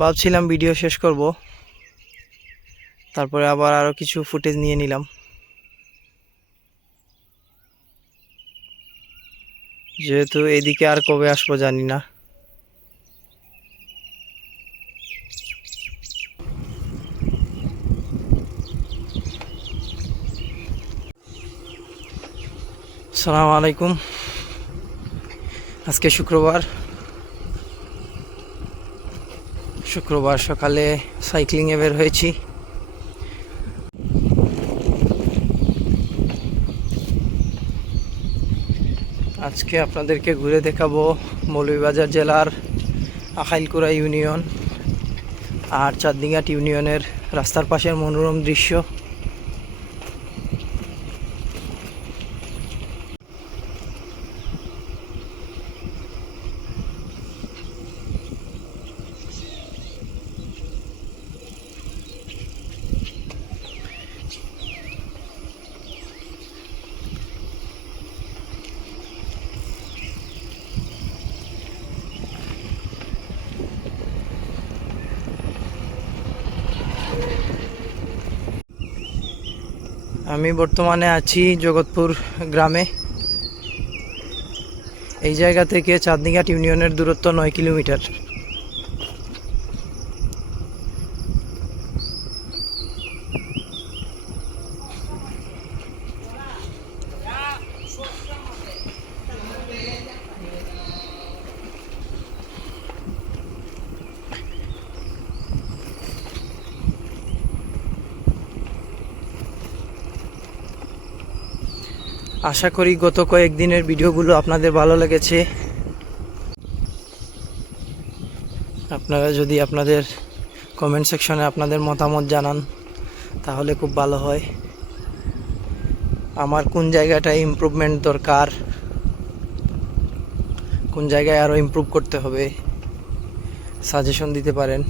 ভাবছিলাম ভিডিও শেষ করব। তারপরে আবার আরও কিছু ফুটেজ নিয়ে নিলাম। যেহেতু এদিকে আর কবে আসব জানি না। সালাম আলাইকুম। আজকে শুক্রবার। শুক্রবার সকালে সাইক্লিংয়ে বের হয়েছি। আজকে আপনাদেরকে ঘুরে দেখাবো মৌলভীবাজার জেলার আখাইলকুড়া ইউনিয়ন আর চাঁদনিঘাট ইউনিয়নের রাস্তার পাশের মনোরম দৃশ্য। আমি বর্তমানে আছি জগৎপুর গ্রামে। এই জায়গা থেকে চাঁদনিঘাট ইউনিয়নের দূরত্ব নয় কিলোমিটার। আশা করি গত কয়েকদিনের ভিডিওগুলো আপনাদের ভালো লেগেছে। আপনারা যদি আপনাদের কমেন্ট সেকশনে আপনাদের মতামত জানান, তাহলে খুব ভালো হয়। আমার কোন জায়গাটায় ইমপ্রুভমেন্ট দরকার? কোন জায়গায় আরও ইমপ্রুভ করতে হবে? সাজেশন দিতে পারেন।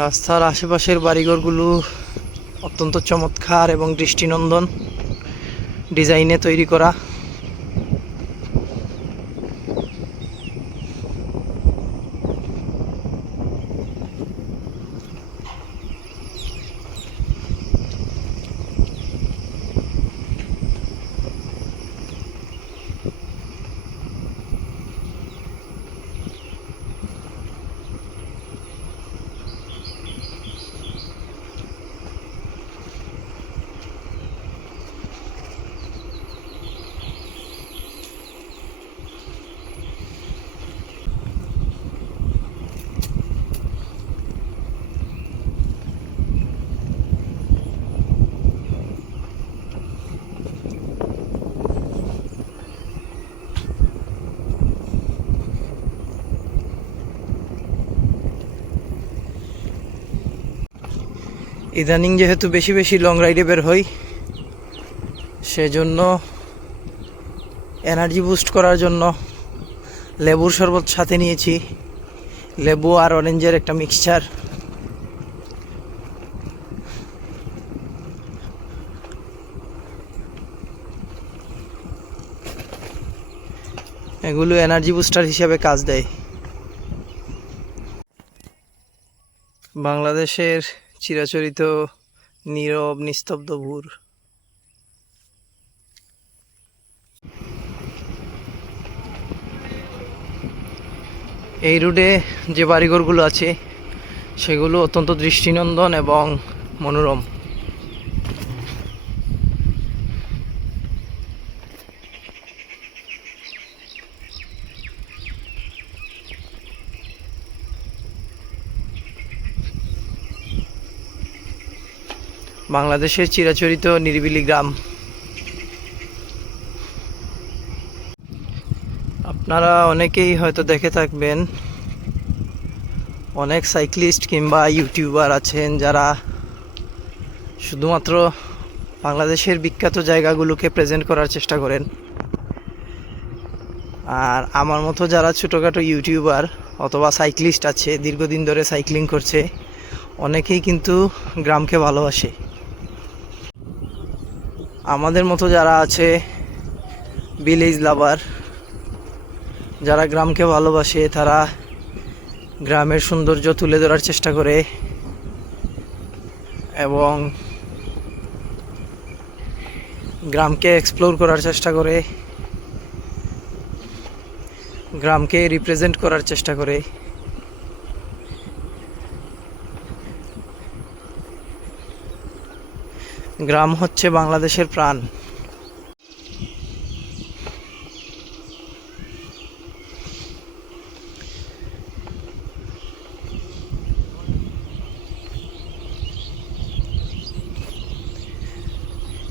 রাস্তার আশেপাশের বাড়িঘরগুলো অত্যন্ত চমৎকার এবং দৃষ্টিনন্দন ডিজাইনে তৈরি করা। ইদানিং যেহেতু বেশি বেশি লং রাইডে বের হই, সেজন্য এনার্জি বুস্ট করার জন্য লেবুর শরবত সাথে নিয়েছি। লেবু আর অরেঞ্জের একটা মিক্সচার এগুলো এনার্জি বুস্টার হিসাবে কাজ দেয়। বাংলাদেশের চিরাচরিত নীরব নিস্তব্ধ ভূর। এই রুটে যে বাড়িঘরগুলো আছে সেগুলো অত্যন্ত দৃষ্টিনন্দন এবং মনোরম। বাংলাদেশের চিরাচরিত নিরিবিলি গ্রাম। আপনারা অনেকেই হয়তো দেখে থাকবেন, অনেক সাইক্লিস্ট কিংবা ইউটিউবার আছেন যারা শুধুমাত্র বাংলাদেশের বিখ্যাত জায়গাগুলোকে প্রেজেন্ট করার চেষ্টা করেন। আর আমার মতো যারা ছোটোখাটো ইউটিউবার অথবা সাইক্লিস্ট আছে, দীর্ঘদিন ধরে সাইক্লিং করছে, অনেকেই কিন্তু গ্রামকে ভালোবাসে। আমাদের মতো যারা আছে ভিলেজ লাভার যারা গ্রামকে ভালোবাসে, তারা গ্রামের সৌন্দর্য তুলে ধরার চেষ্টা করে এবং গ্রামকে এক্সপ্লোর করার চেষ্টা করে, গ্রামকে রিপ্রেজেন্ট করার চেষ্টা করে। গ্রাম হচ্ছে বাংলাদেশের প্রাণ।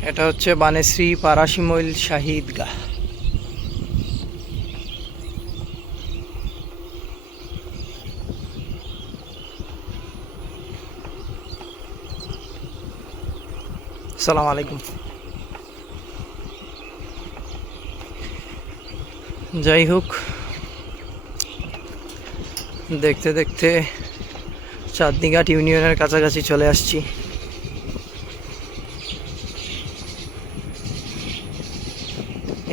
এটা হচ্ছে বানেশ্রী পারাসিমৈল শাহিদ সালাম আলাইকুম। যাই হোক, দেখতে দেখতে চাঁদনিঘাট ইউনিয়নের কাছাকাছি চলে আসছি।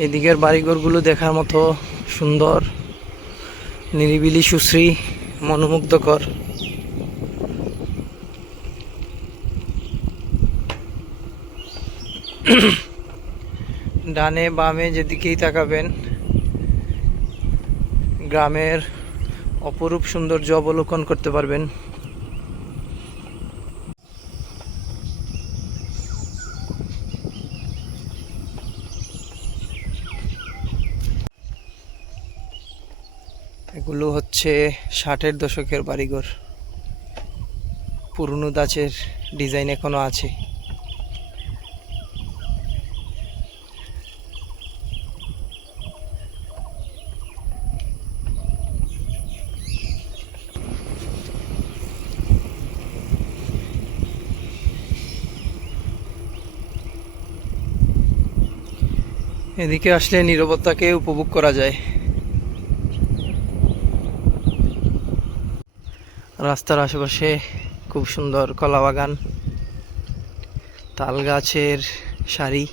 এদিকের বাড়িঘরগুলো দেখার মতো সুন্দর, নিরিবিলি, সুশ্রী, মনোমুগ্ধকর। ডানে বামে যেদিকেই তাকাবেন, গ্রামের অপরূপ সৌন্দর্য অবলোকন করতে পারবেন। এগুলো হচ্ছে ষাটের দশকের বাড়িঘর। পুরনো দাচের ডিজাইন এখনও আছে। এদিকে আসলে নিরবতাকে উপভোগ করা যায়। রাস্তার আশেপাশে খুব সুন্দর কলা বাগান তাল গাছের সারি।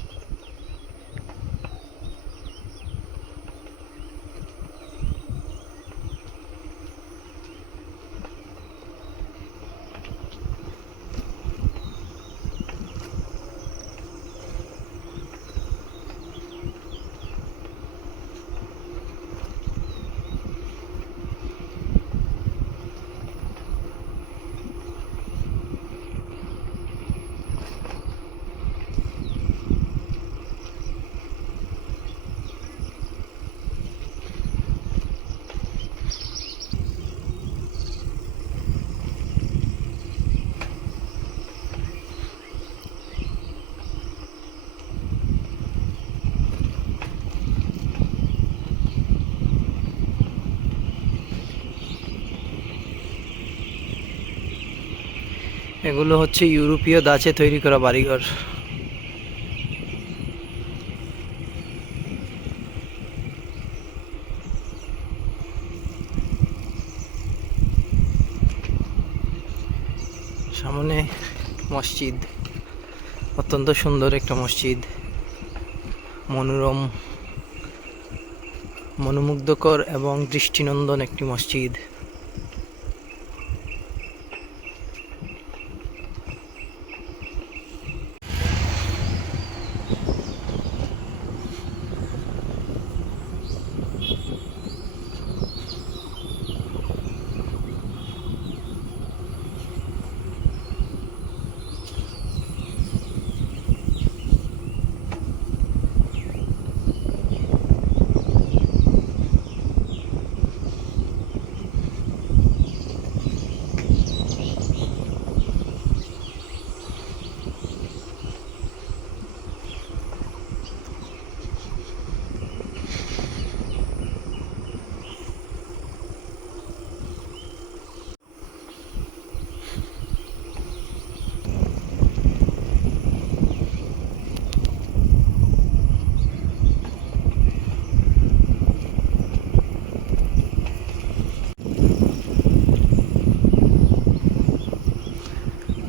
এগুলো হচ্ছে ইউরোপীয় দাচে তৈরি করা বাড়িঘর। সামনে মসজিদ, অত্যন্ত সুন্দর একটা মসজিদ। মনোরম, মনোমুগ্ধকর এবং দৃষ্টিনন্দন একটি মসজিদ।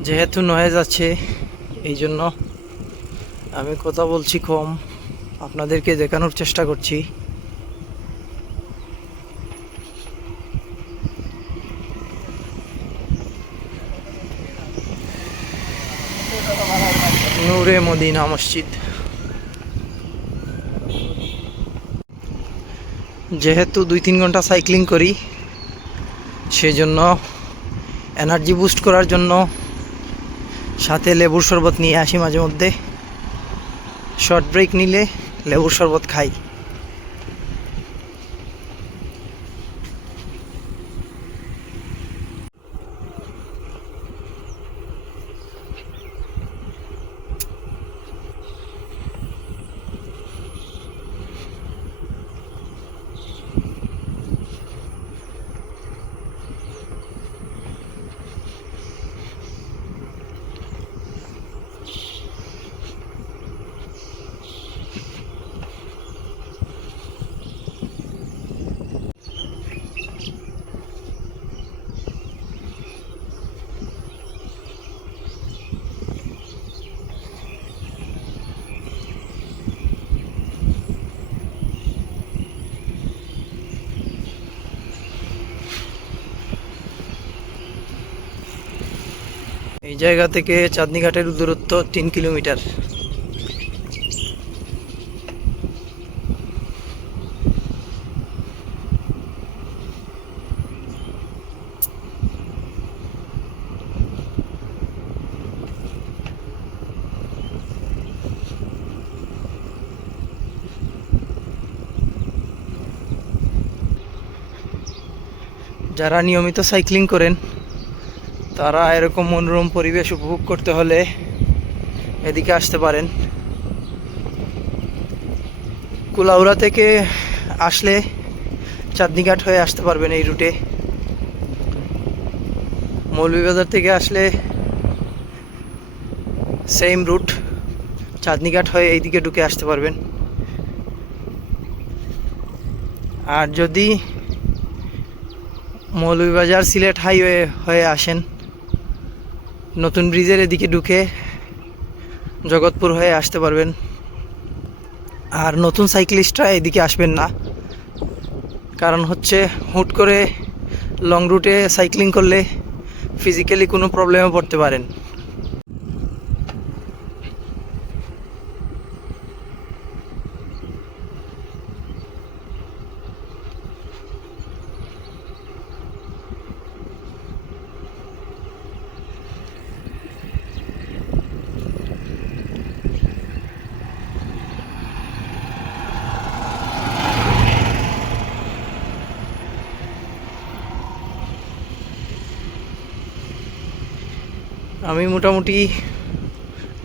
যেহেতু নয়েজ আছে এই জন্য আমি কথা বলছি কম। আপনাদেরকে দেখানোর চেষ্টা করছি। নূরে মদিনা মসজিদ। যেহেতু দুই তিন ঘণ্টা সাইক্লিং করি সেই জন্য এনার্জি বুস্ট করার জন্য সাথে লেবুর শরবত নিয়ে আসি মাঝে মধ্যে। শর্ট ব্রেক নিলে লেবুর শরবত খাই। এই জায়গা থেকে চাঁদনি ঘাটের দূরত্ব তিন কিলোমিটার। যারা নিয়মিত সাইক্লিং করেন তারা এরকম মনোরম পরিবেশ উপভোগ করতে হলে এদিকে আসতে পারেন। কুলাউড়া থেকে আসলে চাঁদনিঘাট হয়ে আসতে পারবেন এই রুটে। মৌলভীবাজার থেকে আসলে সেম রুট চাঁদনিঘাট হয়ে এইদিকে ঢুকে আসতে পারবেন। আর যদি মৌলভীবাজার সিলেট হাইওয়ে হয়ে আসেন নতুন ব্রিজের এদিকে ঢুকে জগৎপুর হয়ে আসতে পারবেন। আর নতুন সাইক্লিস্টরা এদিকে আসবেন না। কারণ হচ্ছে হুট করে লং রুটে সাইক্লিং করলে ফিজিক্যালি কোনো প্রবলেমে পড়তে পারেন। আমি মোটামুটি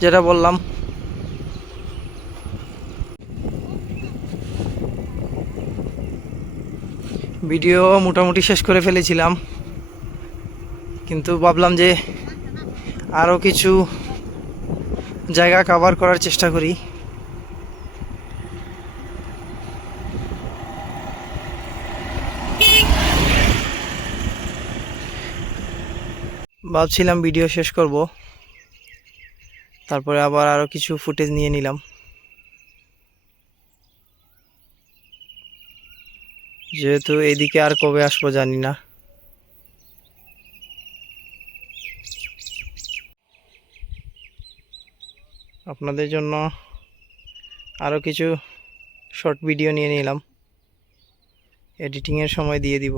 যেটা বললাম। ভিডিও মোটামুটি শেষ করে ফেলেছিলাম। কিন্তু ভাবলাম যে আরও কিছু জায়গা কভার করার চেষ্টা করি। ভাবছিলাম ভিডিও শেষ করব। তারপরে আবার আরও কিছু ফুটেজ নিয়ে নিলাম। যেহেতু এদিকে আর কবে আসব জানি না। আপনাদের জন্য আরও কিছু শর্ট ভিডিও নিয়ে নিলাম। এডিটিংয়ের সময় দিয়ে দিব।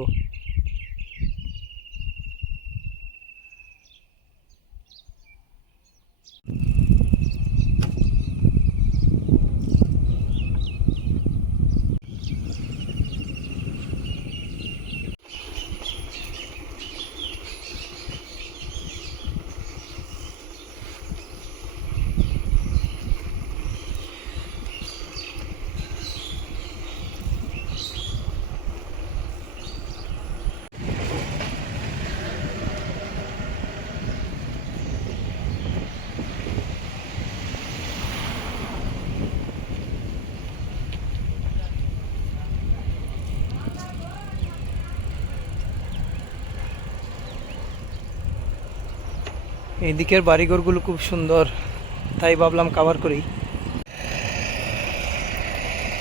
এদিকের বাড়িঘরগুলো খুব সুন্দর, তাই ভাবলাম কাভার করি।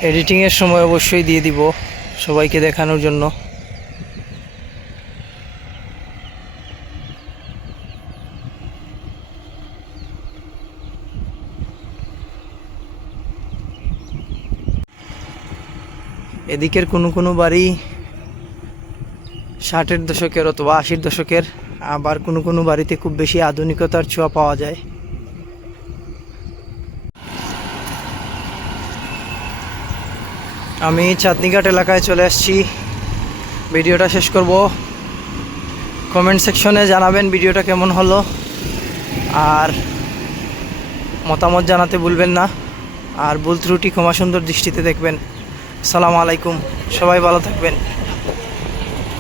এডিটিংয়ের সময় অবশ্যই দিয়ে দিব সবাইকে দেখানোর জন্য। এদিকের কোনো কোনো বাড়ি ষাটের দশকের অথবা আশির দশকের, আবার কোনো কোনো বাড়িতে খুব বেশি আধুনিকতার ছোঁয়া পাওয়া যায়। আমি চাঁদনিঘাট এলাকায় চলে আসছি। ভিডিওটা শেষ করব। কমেন্ট সেকশনে জানাবেন ভিডিওটা কেমন হলো। আর মতামত জানাতে ভুলবেন না। আর ভুল ত্রুটি ক্ষমা সুন্দর দৃষ্টিতে দেখবেন। সালাম আলাইকুম। সবাই ভালো থাকবেন।